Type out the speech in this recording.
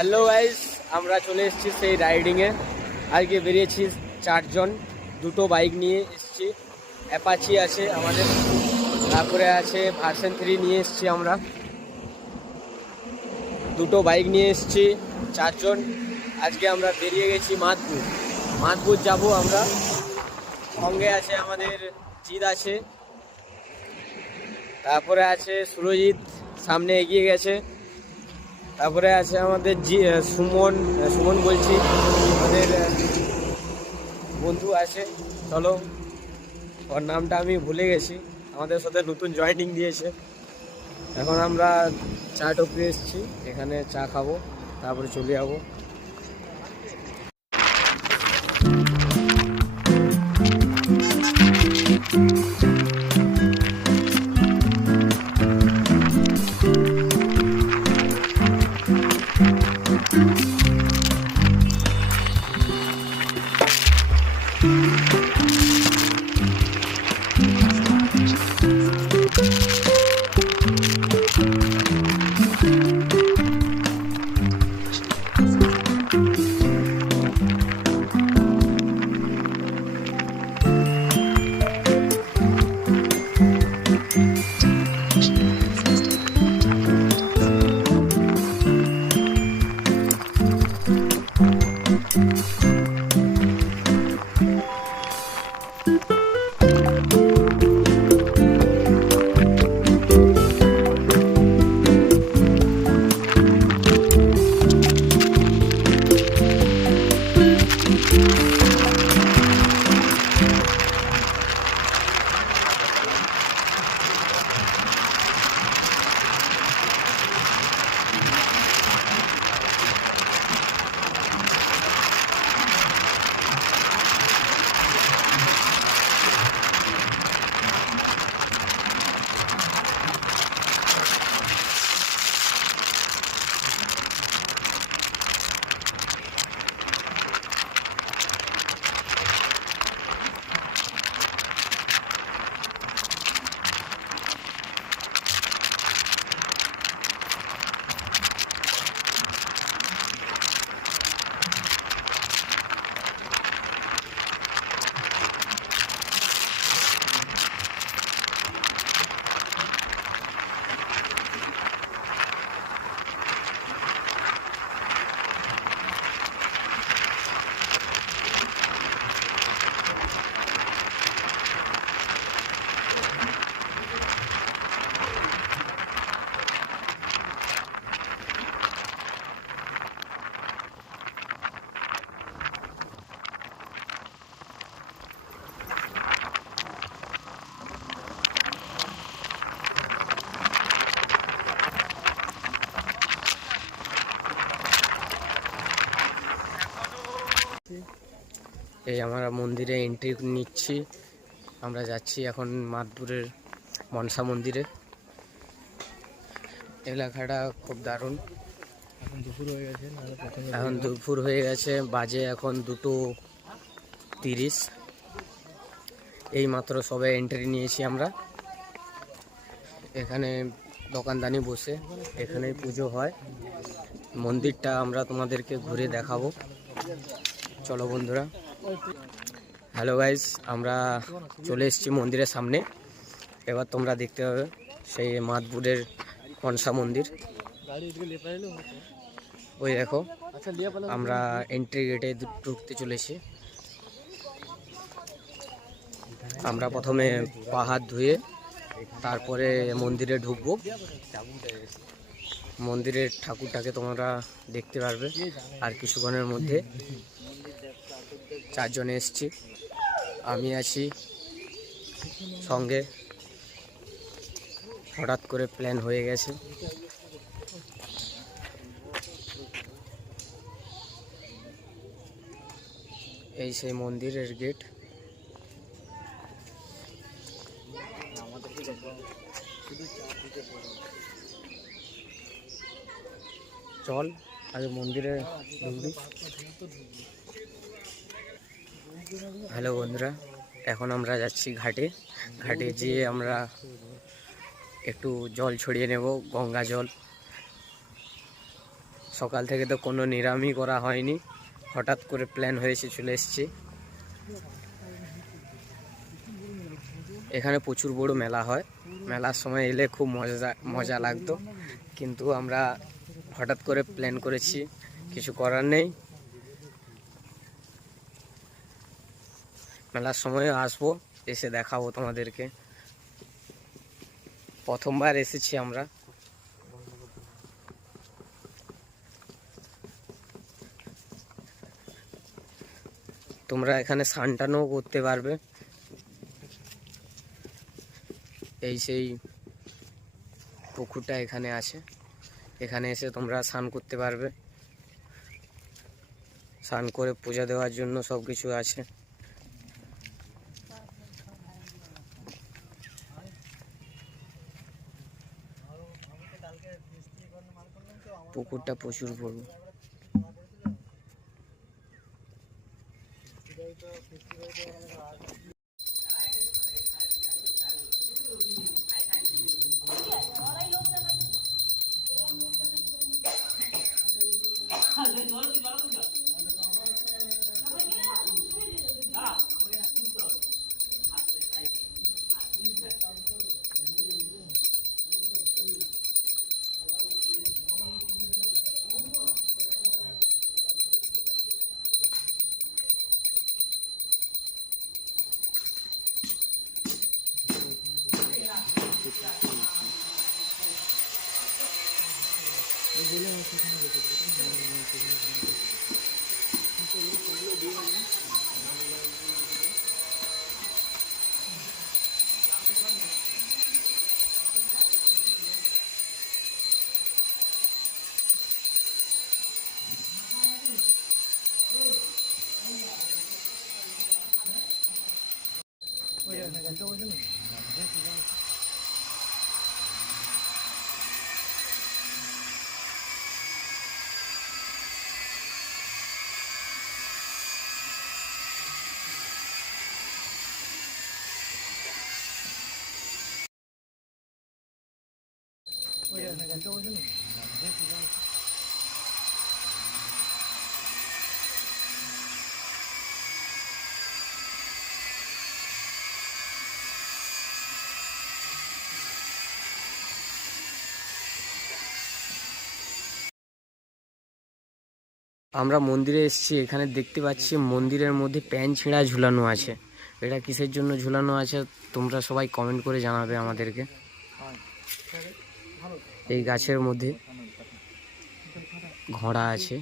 Hello guys, আমরা চলে এসেছি সেই রাইডিংয়ে। আজকে বেরিয়েছি 4 জন, দুটো বাইক নিয়ে এসেছি। অ্যাপাচি আছে আমাদের, তারপরে আছে ভার্সন 3 নিয়ে এসেছি। আমরা দুটো বাইক নিয়ে এসেছি, 4 জন। আজকে আমরা বেরিয়ে গেছি মাদপুর যাব আমরা। সঙ্গে আছে আমাদের জিৎ আছে, তারপরে আছে সুরজিৎ সামনে এগিয়ে গেছে, তারপরে আছে আমাদের সুমন বলছি, আমাদের বন্ধু আছে। চলো, ওর নামটা আমি ভুলে গেছি, আমাদের সাথে নতুন জয়েনিং দিয়েছে। এখন আমরা চা টপকে এসেছি, এখানে চা খাবো, তারপরে চলে যাবো। এই আমরা মন্দিরে এন্ট্রি নিচ্ছি, আমরা যাচ্ছি এখন মাদপুরের মনসা মন্দিরে। এলাকাটা খুব দারুণ। এখন দুপুর হয়ে গেছে, বাজে এখন 2:30। এই মাত্র সবে এন্ট্রি নিয়েছি আমরা। এখানে দোকানদানি বসে, এখানেই পুজো হয়। মন্দিরটা আমরা তোমাদেরকে ঘুরে দেখাবো, চলো বন্ধুরা। হ্যালো গাইস, আমরা চলে এসেছি মন্দিরের সামনে। এবার তোমরা দেখতে পাবে সেই মাদপুরের মনসা মন্দির। ওই দেখো, আমরা এন্ট্রি গেটে ঢুকতে চলেছি। আমরা প্রথমে পা হাত ধুয়ে তারপরে মন্দিরে ঢুকবো। মন্দিরের ঠাকুরটাকে তোমরা দেখতে পারবে আর কিছুক্ষণের মধ্যে। 4 জনে এসছি, আমি আছি সঙ্গে। হঠাৎ করে প্ল্যান হয়ে গেছে। এই সেই মন্দিরের গেট। চল আগে মন্দিরে ঢুকবি। হ্যালো বন্ধুরা, এখন আমরা যাচ্ছি ঘাটে। ঘাটে যেয়ে আমরা একটু জল ছড়িয়ে নেব, গঙ্গা জল। সকাল থেকে তো কোনো নিরামই করা হয়নি, হঠাৎ করে প্ল্যান হয়েছে চলে এসেছি। এখানে প্রচুর বড় মেলা হয়, মেলার সময় এলে খুব মজা লাগতো, কিন্তু আমরা হঠাৎ করে প্ল্যান করেছি, কিছু করার নেই। মেলার সময় আসবো, এসে দেখাবো তোমাদেরকে। প্রথমবার এসেছি আমরা। তোমরা এখানে স্নান-টানও করতে পারবে, এই সেই পুকুরটা এখানে আছে, এখানে এসে তোমরা স্নান করতে পারবে। স্নান করে পূজা দেওয়ার জন্য সব কিছু আছে। পুকুরটা প্রচুর বড়। আমরা মন্দিরে এসেছি, এখানে দেখতে পাচ্ছি মন্দিরের মধ্যে প্যান ছেঁড়া ঝুলানো আছে। এটা কিসের জন্য ঝুলানো আছে তোমরা সবাই কমেন্ট করে জানাবে আমাদেরকে। এই গাছের মধ্যে ঘোড়া আছে।